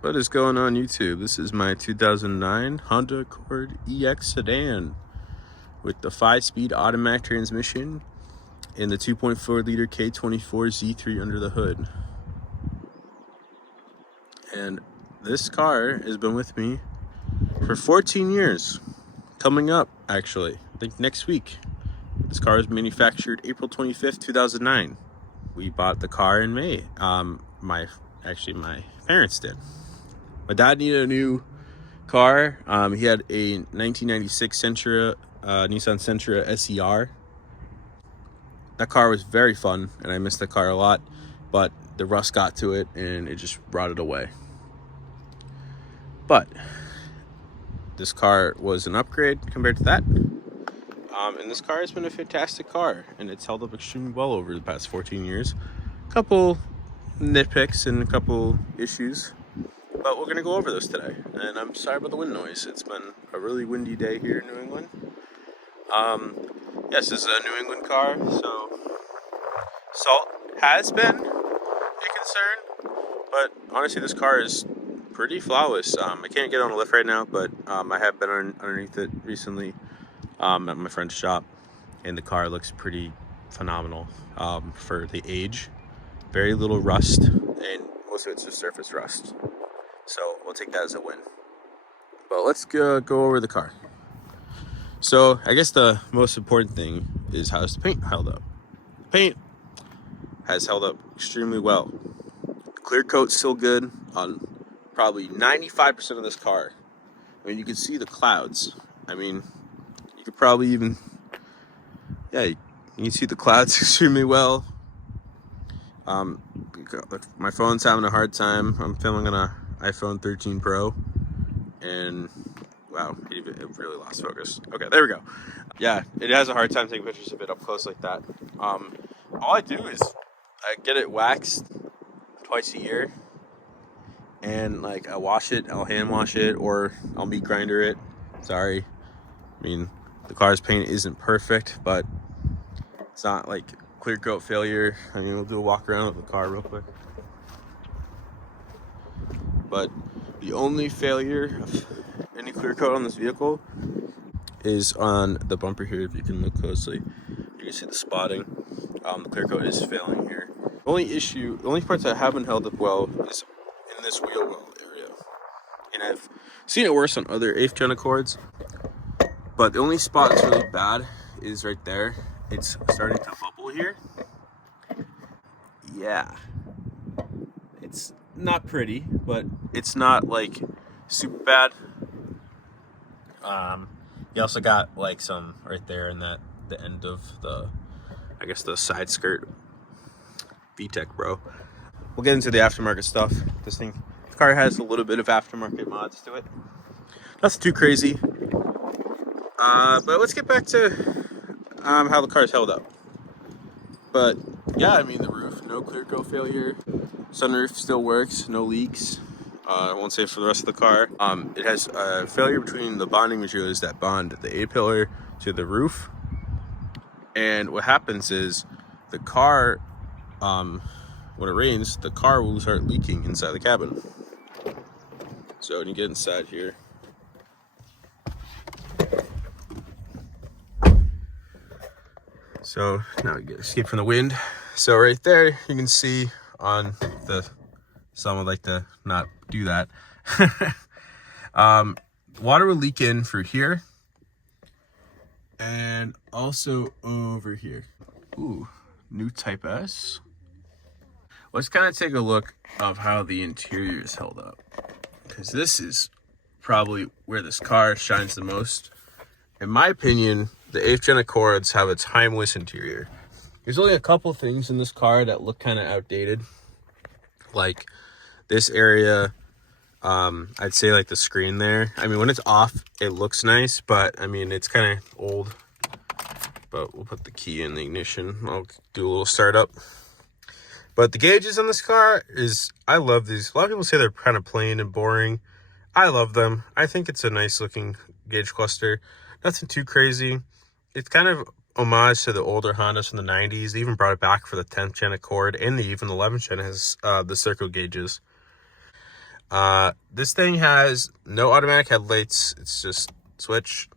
What is going on YouTube? This is my 2009 Honda Accord EX sedan with the 5-speed automatic transmission and the 2.4 liter K24 Z3 under the hood. And this car has been with me for 14 years. Coming up, actually, I think next week. This car was manufactured April 25th, 2009. We bought the car in May. My parents did. My dad needed a new car. He had a 1996 Nissan Sentra SER. That car was very fun, and I missed the car a lot, but the rust got to it, and it just rotted away. But this car was an upgrade compared to that. And this car has been a fantastic car, and it's held up extremely well over the past 14 years. A couple nitpicks and a couple issues, but we're going to go over this today. And I'm sorry about the wind noise. It's been a really windy day here in New England. Yes, this is a New England car, so salt has been a concern, but honestly this car is pretty flawless. I can't get on a lift right now, but I have been underneath it recently at my friend's shop, and the car looks pretty phenomenal for the age. Very little rust, and most of it's just surface rust, so we'll take that as a win. But let's go over the car. So I guess the most important thing is how's the paint held up. The paint has held up extremely well. The clear coat's still good on probably 95% of this car. I mean, you can see the clouds. I mean, you could probably even, you can see the clouds extremely well. My phone's having a hard time. I'm filming on an iPhone 13 Pro, and wow, it really lost focus. Okay, there we go. Yeah, it has a hard time taking pictures of it up close like that. All I do is I get it waxed twice a year, and like I wash it, I'll hand wash it, or I'll meat grinder it. Sorry. I mean, the car's paint isn't perfect, but it's not like clear coat failure. I mean, we'll do a walk around with the car real quick. But the only failure of any clear coat on this vehicle is on the bumper here. If you can look closely, you can see the spotting. The clear coat is failing here. The only parts that haven't held up well is in this wheel well area. And I've seen it worse on other 8th gen Accords, but the only spot that's really bad is right there. It's starting to bubble here. Yeah. It's not pretty, but it's not like super bad. You also got like some right there in the end of the side skirt. VTEC, bro. We'll get into the aftermarket stuff. The car has a little bit of aftermarket mods to it. Nothing too crazy. But let's get back to how the car's held up. But yeah, I mean, the roof, no clear coat failure. Sunroof still works, no leaks. I won't say for the rest of the car. It has a failure between the bonding materials that bond the A-pillar to the roof. And what happens is the car, when it rains, the car will start leaking inside the cabin. So when you get inside here, so now we get escape from the wind. So right there, you can see on someone would like to not do that. Water will leak in through here and also over here. Ooh, new Type S. Let's kind of take a look of how the interior is held up, because this is probably where this car shines the most. In my opinion, the 8th gen Accords have a timeless interior. There's only a couple things in this car that look kind of outdated, like this area. I'd say like the screen there. I mean, when it's off, it looks nice, but I mean, it's kind of old. But we'll put the key in the ignition. I'll do a little startup. But the gauges on this car I love these. A lot of people say they're kind of plain and boring. I love them. I think it's a nice looking gauge cluster. Nothing too crazy. It's kind of homage to the older Hondas from the 90s. They even brought it back for the 10th gen Accord, and even the 11th gen has the circle gauges. This thing has no automatic headlights. It's just switch.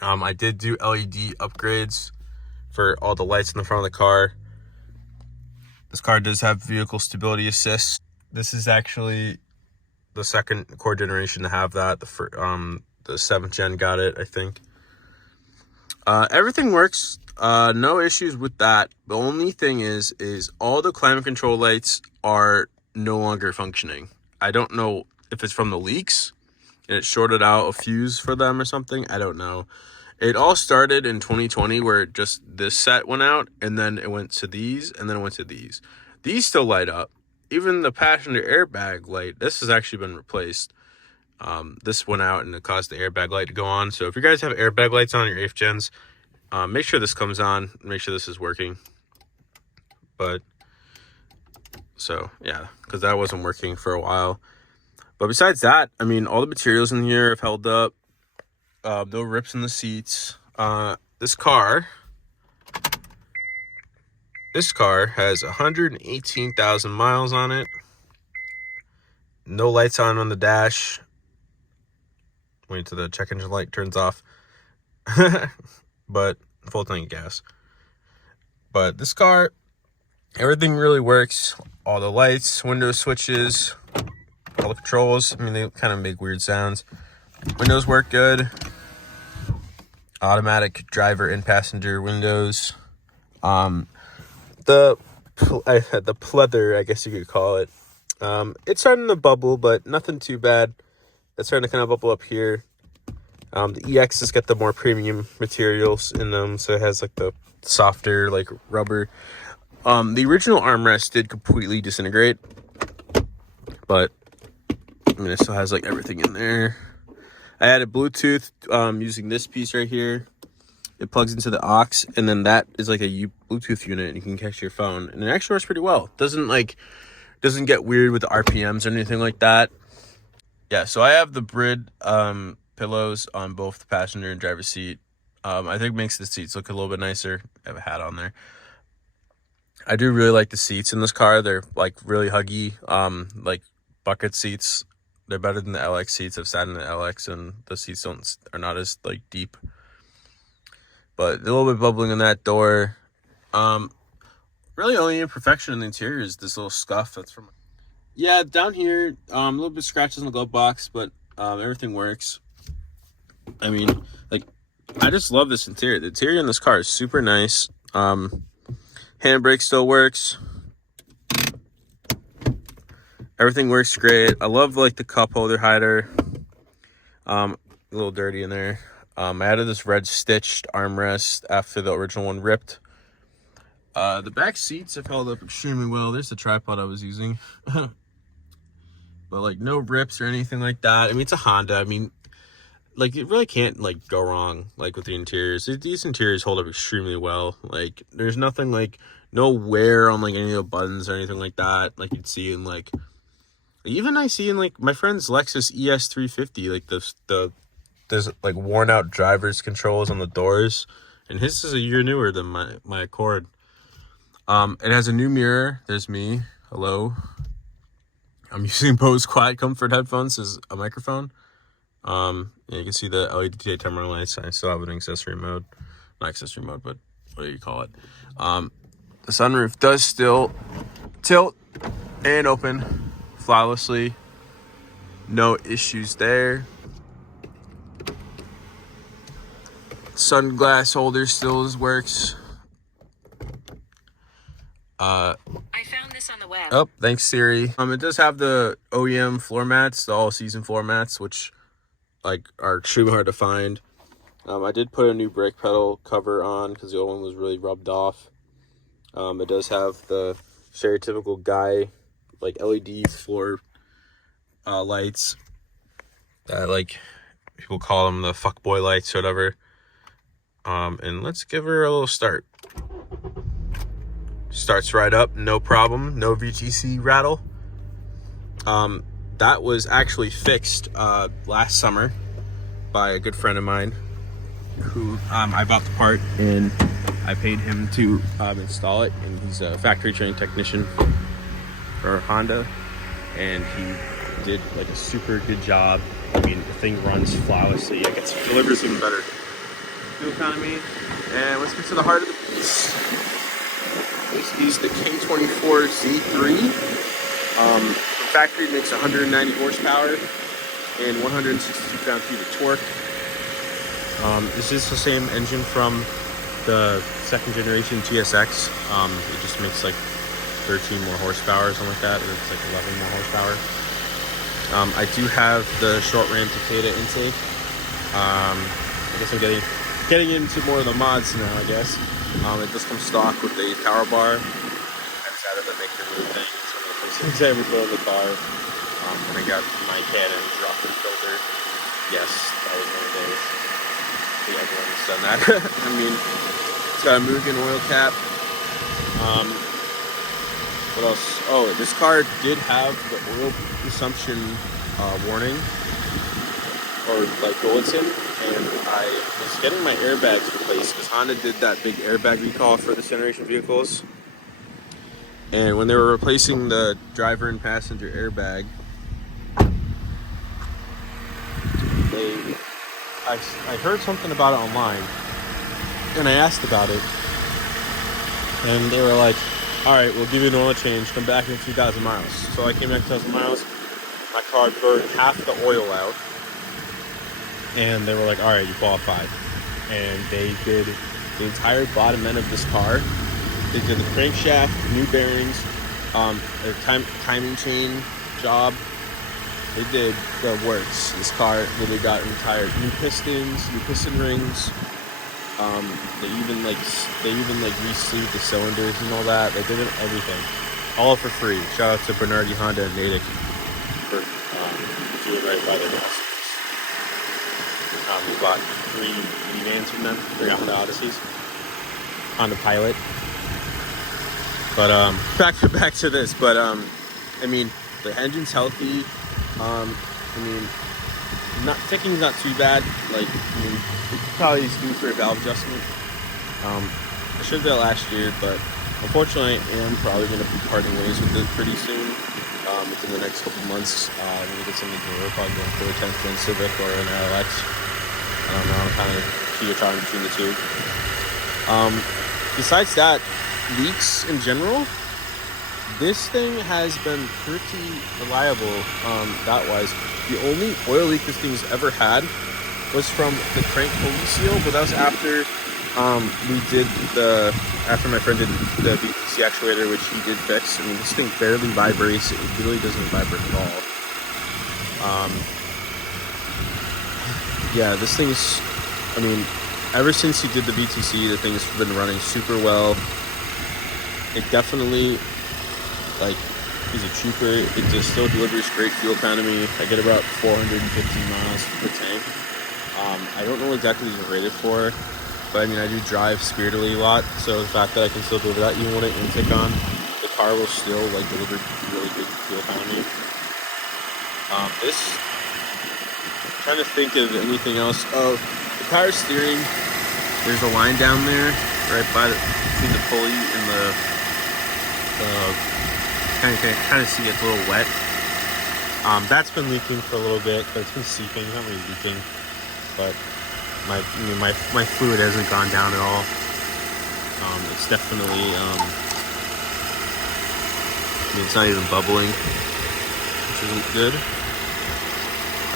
I did do LED upgrades for all the lights in the front of the car. This car does have vehicle stability assist. This is actually the second core generation to have that. The 7th gen got it, I think. Everything works. No issues with that. The only thing is all the climate control lights are no longer functioning. I don't know if it's from the leaks and it shorted out a fuse for them or something. I don't know. It all started in 2020 where just this set went out, and then it went to these, and then it went to these. These still light up. Even the passenger airbag light, this has actually been replaced. This went out and it caused the airbag light to go on. So if you guys have airbag lights on your 8th gens, make sure this comes on. Make sure this is working. But, so, yeah, because that wasn't working for a while. But besides that, I mean, all the materials in here have held up. No rips in the seats. This car has 118,000 miles on it. No lights on the dash. Wait until the check engine light turns off. But full tank of gas. But this car, everything really works. All the lights, window switches, all the controls. I mean, they kind of make weird sounds. Windows work good. Automatic driver and passenger windows. The pleather, I guess you could call it. It's starting to bubble, but nothing too bad. It's starting to kind of bubble up here. The EX has got the more premium materials in them, so it has like the softer like rubber. The original armrest did completely disintegrate, but I mean, it still has like everything in there. I added Bluetooth using this piece right here. It plugs into the aux, and then that is like a Bluetooth unit, and you can catch your phone, and it actually works pretty well. Doesn't get weird with the RPMs or anything like that. Yeah, so I have the Brid pillows on both the passenger and driver seat. I think it makes the seats look a little bit nicer. I have a hat on there. I do really like the seats in this car. They're like really huggy, like bucket seats. They're better than the LX seats. I've sat in the LX and the seats are not as like deep. But a little bit bubbling in that door. Really only imperfection in the interior is this little scuff that's from. Yeah, down here, a little bit scratches in the glove box, but everything works. I mean, like, I just love this interior. The interior in this car is super nice. Handbrake still works. Everything works great. I love like the cup holder hider. A little dirty in there. I added this red stitched armrest after the original one ripped. The back seats have held up extremely well. There's the tripod I was using. But like no rips or anything like that. I mean, it's a Honda. I mean, like it really can't like go wrong like with the interiors. These interiors hold up extremely well. Like there's nothing like no wear on like any of the buttons or anything like that. Like you'd see in like even I see in like my friend's Lexus ES350, like there's like worn out driver's controls on the doors, and his is a year newer than my Accord. It has a new mirror. There's me. Hello. I'm using Bose Quiet Comfort headphones as a microphone. Yeah, you can see the LED daytime running lights. I still have an accessory mode. Not accessory mode, but what do you call it? The sunroof does still tilt and open flawlessly. No issues there. Sunglass holder still works. I found this on the web. Oh, thanks Siri. It does have the OEM floor mats, the all-season floor mats, which like are extremely hard to find. I did put a new brake pedal cover on because the old one was really rubbed off. It does have the stereotypical guy like LED floor lights that like people call them the fuckboy lights or whatever. And let's give her a little start. Starts right up, no problem, no VTC rattle. That was actually fixed last summer by a good friend of mine who I bought the part and I paid him to install it, and he's a factory trained technician for Honda, and he did like a super good job. I mean, the thing runs flawlessly. It delivers even better fuel economy. And let's get to the heart of the beast. This is the K24 Z3. From factory, it makes 190 horsepower and 162 pound-feet of torque. This is the same engine from the second generation TSX. It just makes like 13 more horsepower or something like that, or it's like 11 more horsepower. I do have the short ram Takeda intake. I guess I'm getting into more of the mods now, I guess. It does come stock with a power bar. I decided to make the new thing. It's one of the first things I ever put in the car. When I got my Canon drop-in filter. Yes, that was one of those. Everyone's done that. I mean, it's got a Mugen oil cap. What else? Oh, this car did have the oil consumption warning, or like bulletin, and I was getting my airbags replaced because Honda did that big airbag recall for this generation vehicles. And when they were replacing the driver and passenger airbag, I heard something about it online, and I asked about it, and they were like, all right, we'll give you an oil change, come back in 2,000 miles. So I came back 2,000 miles, my car burned half the oil out, and they were like, all right, you qualified. And they did the entire bottom end of this car. They did the crankshaft, new bearings, a timing chain job. They did the works. This car literally got retired. New pistons, new piston rings. They even re-sleeved the cylinders and all that. They did everything, all for free. Shout out to Bernardi Honda and Natick for doing right by their customers. We bought 3 minivans from them, 3 Honda Odysseys, Honda Pilot. But back to this. But I mean, the engine's healthy. I mean, thicking's not too bad. Like, I mean, it's probably due for a valve adjustment. I should have did it last year, but unfortunately, I am probably going to be parting ways with it pretty soon. Within the next couple months, I'm going to get something newer, probably going for a 10th Gen Civic or an LX. I don't know. I'm kind of teeter-tottering between the two. Besides that, leaks in general, this thing has been pretty reliable, that-wise. The only oil leak this thing's ever had was from the crank pulley seal, but that was after after my friend did the BTC actuator, which he did fix. I mean, this thing barely vibrates. It really doesn't vibrate at all. Yeah, this thing's, I mean, ever since he did the BTC, the thing's been running super well. It definitely, like, is a trooper. It just still delivers great fuel economy. I get about 415 miles per tank. I don't know exactly what it's rated for, but I mean, I do drive Spiritly a lot, so the fact that I can still deliver that even with an intake on, the car will still like deliver really good fuel economy. I'm trying to think of anything else. Oh, the power steering. There's a line down there, right between the pulley and the kind of see it's a little wet. That's been leaking for a little bit, but it's been seeping, not really leaking. But my fluid hasn't gone down at all. It's definitely it's not even bubbling, which isn't good.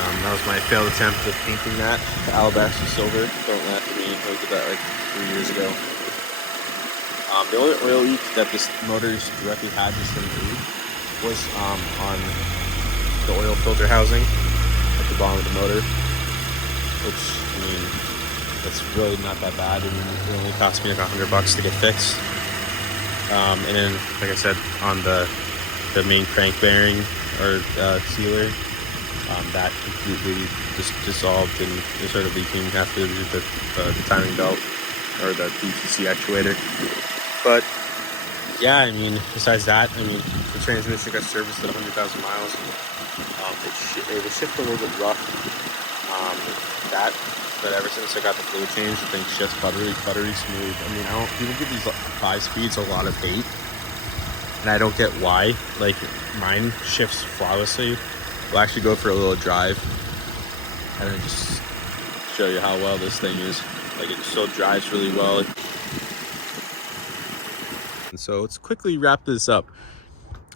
That was my failed attempt of painting that to alabaster silver. Don't laugh at me. I did that like 3 years ago. The only oil leak that this motor's directly had just from was on the oil filter housing at the bottom of the motor, which, I mean, that's really not that bad. I mean, it only cost me like $100 to get fixed. And then, like I said, on the main crank bearing or sealer, that completely just dissolved and it started leaking after the timing belt or the BTC actuator. But yeah, I mean, besides that, I mean, the transmission got serviced at 100,000 miles. It was shifted a little bit rough. But ever since I got the fluid change, the thing shifts buttery smooth. I mean, people give these 5 speeds a lot of hate, and I don't get why. Like, mine shifts flawlessly. we'll actually go for a little drive and then just show you how well this thing is. Like, it still drives really well. And so let's quickly wrap this up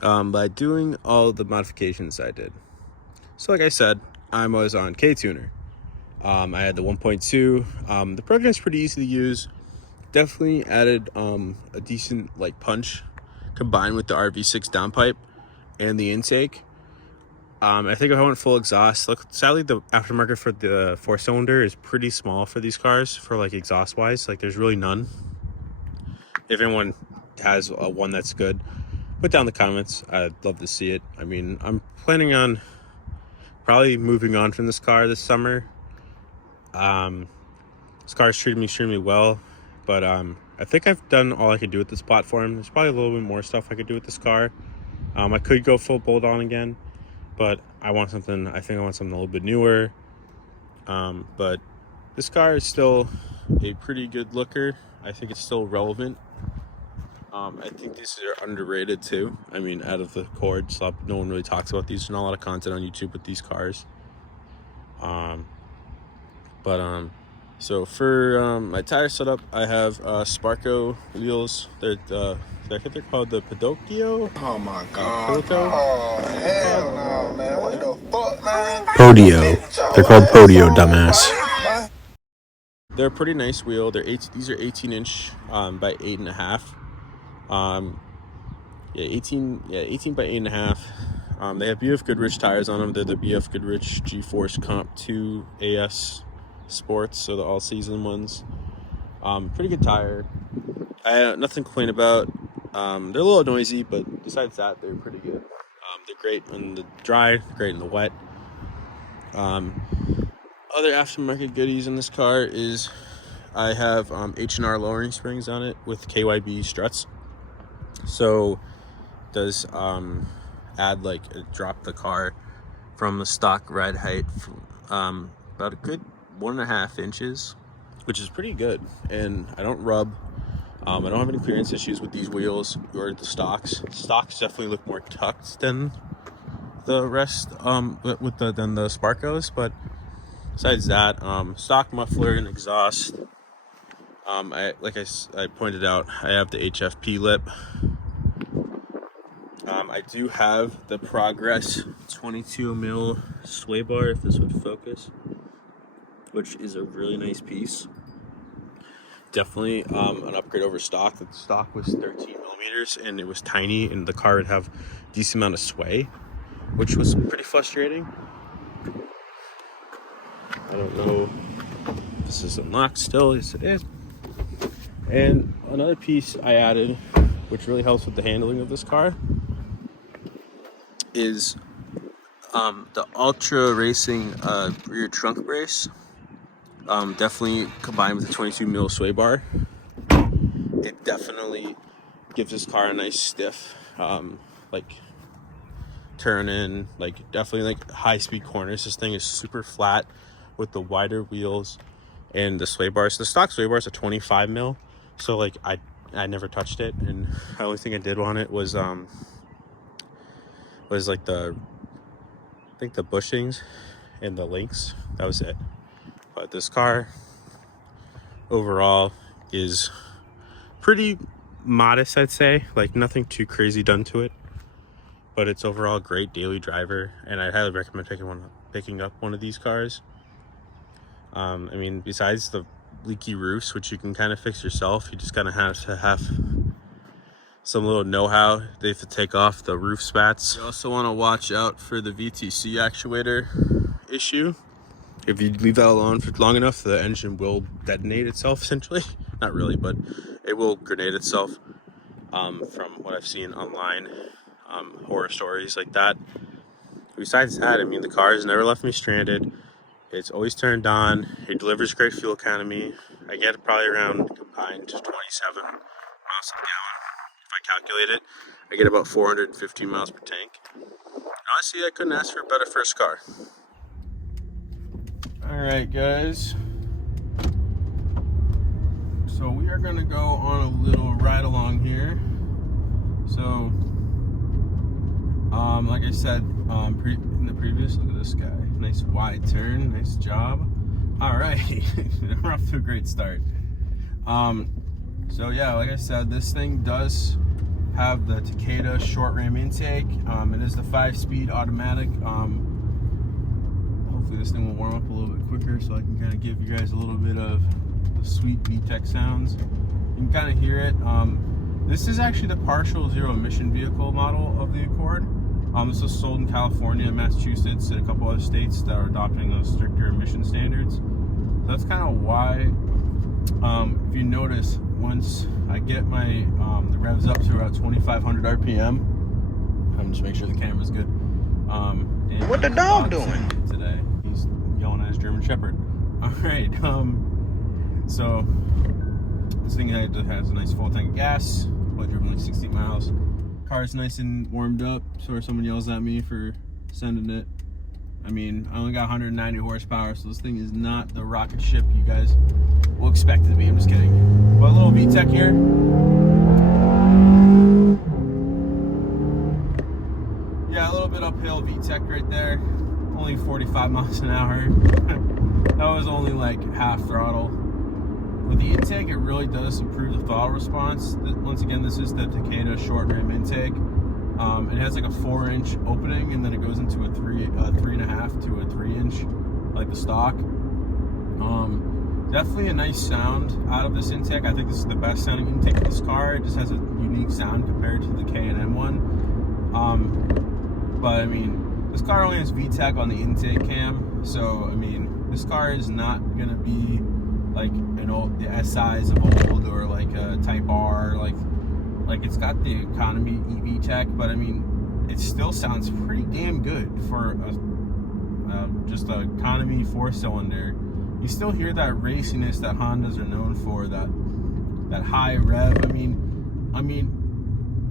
by doing all the modifications I did. So like I said, I was on K-Tuner. I had the 1.2. The program's pretty easy to use. Definitely added a decent like punch combined with the RV6 downpipe and the intake. I think if I went full exhaust, look, sadly the aftermarket for the 4-cylinder is pretty small for these cars for like exhaust wise. Like, there's really none. If anyone has one that's good, put down in the comments. I'd love to see it. I mean, I'm planning on probably moving on from this car this summer. This car's treated me extremely well, but I think I've done all I could do with this platform. There's probably a little bit more stuff I could do with this car. I could go full bolt-on again, but I want something a little bit newer. But this car is still a pretty good looker. I think it's still relevant. I think these are underrated too. I mean, out of the Accords, no one really talks about these. There's not a lot of content on YouTube with these cars. So for my tire setup, I have Sparco wheels. I think they're called the Pinocchio. Oh my god. Oh hell no, man. What the fuck, man? Podio. They're called Podio, dumbass. They're a pretty nice wheel. These are 18-inch by 8.5. 18 by 8.5. They have BF Goodrich tires on them. They're the BF Goodrich G-Force Comp 2 AS Sports, so the all-season ones. Pretty good tire. I have nothing to complain about. They're a little noisy, but besides that, they're pretty good. They're great in the dry, great in the wet. Other aftermarket goodies in this car is I have H&R lowering springs on it with KYB struts. So it does drop the car from the stock ride height about a good 1.5 inches, which is pretty good. And I don't rub. I don't have any clearance issues with these wheels or the stocks. Stocks definitely look more tucked than the rest than the Sparcos, but besides that, stock muffler and exhaust. I pointed out, I have the HFP lip. I do have the Progress 22 mil sway bar, if this would focus, which is a really nice piece. Definitely an upgrade over stock. The stock was 13 millimeters and it was tiny, and the car would have a decent amount of sway, which was pretty frustrating. I don't know if this is unlocked still. Yes, it is. And another piece I added, which really helps with the handling of this car, is the Ultra Racing rear trunk brace. Definitely combined with the 22 mil sway bar, it definitely gives this car a nice stiff turn in, definitely high speed corners. This thing is super flat with the wider wheels and the sway bars. The stock sway bars are 25 mil, so I never touched it, and the only thing I did on it was the bushings and the links. That was it. But this car overall is pretty modest, I'd say. Nothing too crazy done to it, but it's overall a great daily driver, and I highly recommend picking up one of these cars. I mean, besides the leaky roofs, which you can kind of fix yourself, you just kind of have to have some little know-how. They have to take off the roof spats. You also want to watch out for the VTC actuator issue. If you leave that alone for long enough, the engine will detonate itself, essentially. Not really, but it will grenade itself, from what I've seen online, horror stories like that. Besides that, I mean, the car has never left me stranded. It's always turned on. It delivers great fuel economy. I get probably around combined 27 miles a gallon. If I calculate it, I get about 450 miles per tank. Honestly, I couldn't ask for a better first car. Alright guys, so we are going to go on a little ride along here. So Like I said in the previous, look at this guy. Nice wide turn, nice job. All right, we're off to a great start. So yeah, like I said, this thing does have the Takeda short ram intake. It is the 5-speed automatic. Hopefully this thing will warm up a little bit quicker so I can kind of give you guys a little bit of the sweet VTEC sounds. You can kind of hear it. This is actually the partial zero emission vehicle model of the Accord. This was sold in California, Massachusetts, and a couple other states that are adopting those stricter emission standards. So that's kind of why, if you notice, once I get my the revs up to about 2,500 RPM, I'm just make sure the camera's good. What the dog doing today? He's yelling at his German Shepherd. All right. So this thing has a nice full tank of gas. I've driven like 60 miles. Car's nice and warmed up, so if someone yells at me for sending it, I mean, I only got 190 horsepower, so this thing is not the rocket ship you guys will expect it to be. I'm just kidding. But a little VTEC here. Yeah, a little bit uphill VTEC right there. Only 45 miles an hour. That was only like half throttle. With the intake, it really does improve the throttle response. Once again, this is the Takeda short ram intake. It has like a 4-inch opening, and then it goes into a 3.5 to a 3-inch, like the stock. Definitely a nice sound out of this intake. I think this is the best sounding intake of this car. It just has a unique sound compared to the K&M one. But I mean, this car only has VTEC on the intake cam, so I mean, this car is not gonna be like the SIs of old, or like a Type R, like it's got the economy EV tech, but I mean, it still sounds pretty damn good for just a economy 4-cylinder. You still hear that raciness that Hondas are known for, that high rev. I mean,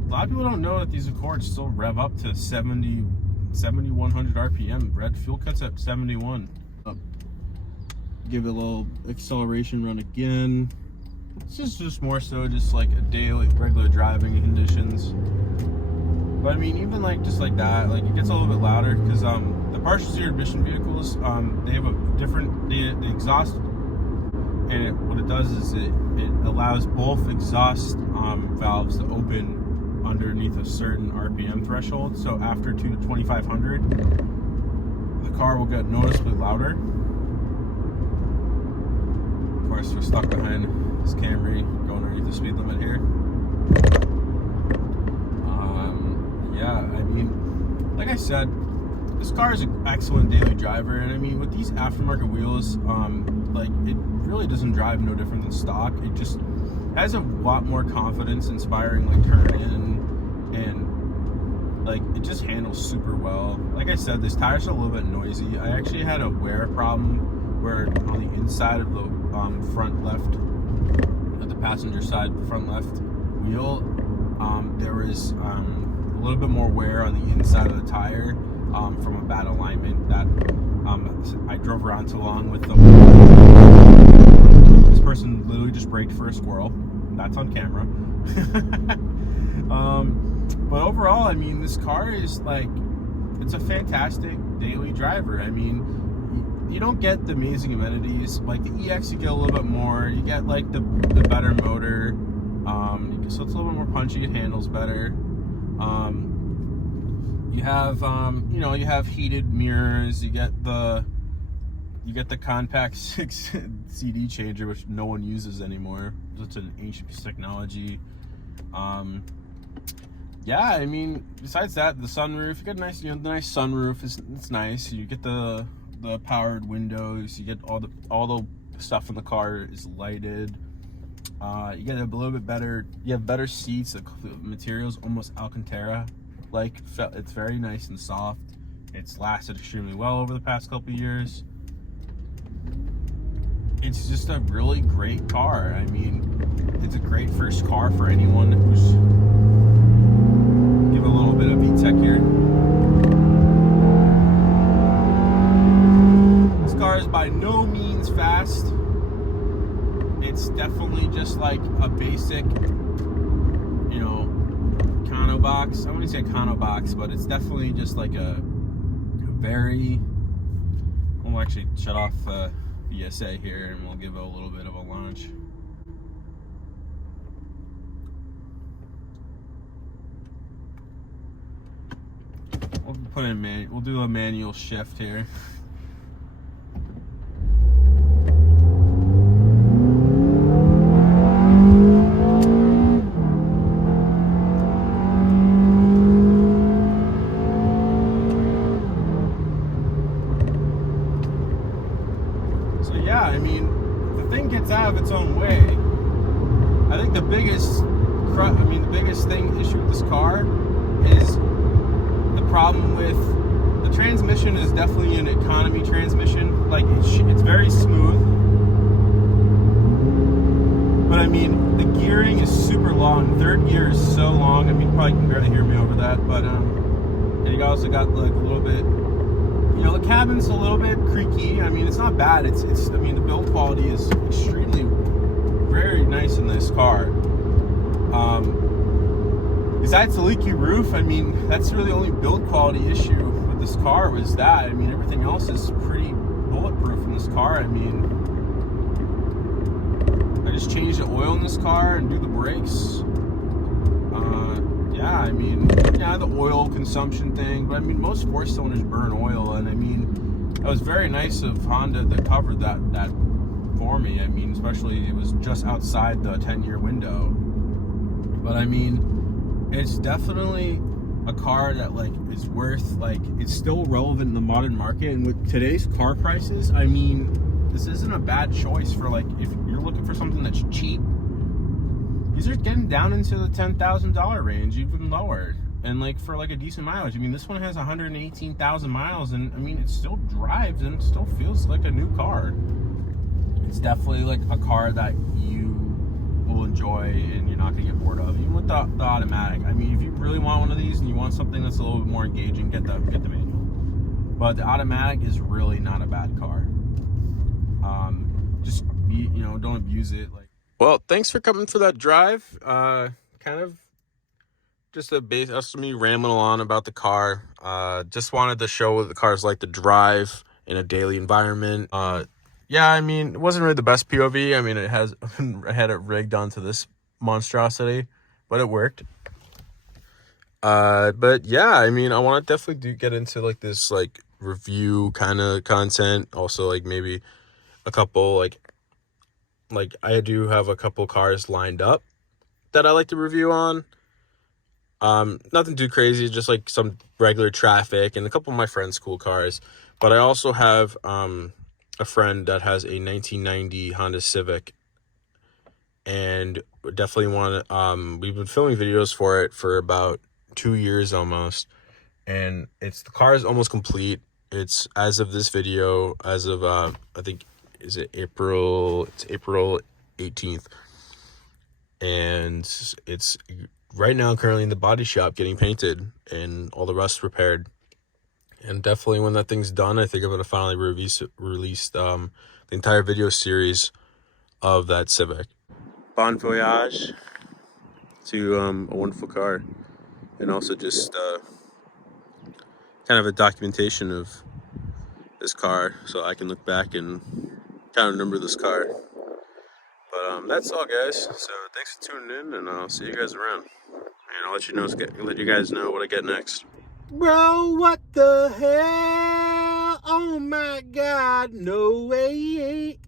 a lot of people don't know that these Accords still rev up to 7,100 RPM. Red fuel cuts at 71. Give it a little acceleration run again. This is just more so just like a daily, regular driving conditions. But I mean, even like just like that, like it gets a little bit louder because the partial zero emission vehicles, they have a different the exhaust, and what it does is it allows both exhaust valves to open underneath a certain RPM threshold. So after 2,500, the car will get noticeably louder. Of course, we're stuck behind this Camry going underneath the speed limit here. Yeah, I mean, like I said, this car is an excellent daily driver, and I mean, with these aftermarket wheels, like it really doesn't drive no different than stock. It just has a lot more confidence, inspiring like turn in, and like it just handles super well. Like I said, these tires are a little bit noisy. I actually had a wear problem where on the inside of the front left, at the passenger side front left wheel, there was a little bit more wear on the inside of the tire from a bad alignment that I drove around too long with them. This person literally just braked for a squirrel. That's on camera. But overall, I mean, this car is like, it's a fantastic daily driver. I mean, you don't get the amazing amenities. Like the EX, you get a little bit more. You get like the better motor. So it's a little bit more punchy. It handles better. You have you have heated mirrors. You get the compact 6 CD changer, which no one uses anymore. It's an ancient piece of technology. Yeah, I mean, besides that, the sunroof, you get a nice, the nice sunroof it's nice. You get the powered windows. You get all the stuff in the car is lighted. You get a little bit better. You have better seats. The materials almost Alcantara. Like, it's very nice and soft. It's lasted extremely well over the past couple of years. It's just a really great car. I mean, it's a great first car for anyone who's, give a little bit of VTEC here. This car is by no means fast. It's definitely just like a basic, Econo box. I wouldn't say econo box, but it's definitely just like a very... We'll actually shut off the ESA here and we'll give it a little bit of a launch. We'll put in we'll do a manual shift here. So yeah, I mean, the thing gets out of its own way. I think the biggest issue with this car is the problem with the transmission is definitely an economy transmission. Like it's very smooth, but I mean the gearing is super long. Third gear is so long. I mean, you probably can barely hear me over that, but and you also got like a little bit. You know, the cabin's a little bit creaky. I mean, it's not bad. It's. I mean, the build quality is extremely, very nice in this car. Besides the leaky roof, I mean, that's really the only build quality issue with this car was that. I mean, everything else is pretty bulletproof in this car. I mean, I just changed the oil in this car and do the brakes. Yeah, I mean, yeah, the oil consumption thing, but I mean, most four cylinders burn oil, and I mean, it was very nice of Honda that covered that for me. I mean, especially it was just outside the 10-year window. But I mean, it's definitely a car that like is worth, like, it's still relevant in the modern market, and with today's car prices, I mean, this isn't a bad choice for, like, if you're looking for something that's cheap. These are getting down into the $10,000 range, even lower, and like for like a decent mileage. I mean, this one has 118,000 miles, and I mean, it still drives and it still feels like a new car. It's definitely like a car that you will enjoy and you're not gonna get bored of, even with the automatic. I mean, if you really want one of these and you want something that's a little bit more engaging, get the manual. But the automatic is really not a bad car. Just don't abuse it. Like. Well, thanks for coming for that drive. Kind of just us me rambling on about the car. Just wanted to show what the car's like to drive in a daily environment. Yeah, I mean, it wasn't really the best POV. I mean, I had it rigged onto this monstrosity, but it worked. But yeah, I mean, I want to definitely get into like this like review kind of content. Also, like maybe a couple like I do have a couple cars lined up that I like to review on. Nothing too crazy, just like some regular traffic and a couple of my friends' cool cars. But I also have a friend that has a 1990 Honda Civic, and definitely want we've been filming videos for it for about 2 years almost, and the car is almost complete. It's, as of this video, as of I think, is it April? It's April 18th, and it's right now currently in the body shop getting painted and all the rust repaired. And definitely when that thing's done, I think I'm gonna finally release the entire video series of that Civic. Bon voyage to a wonderful car, and also just kind of a documentation of this car, so I can look back and kind of remember this car. But that's all, guys. So thanks for tuning in, and I'll see you guys around. And I'll let you guys know what I get next. Bro, what the hell? Oh my God, no way.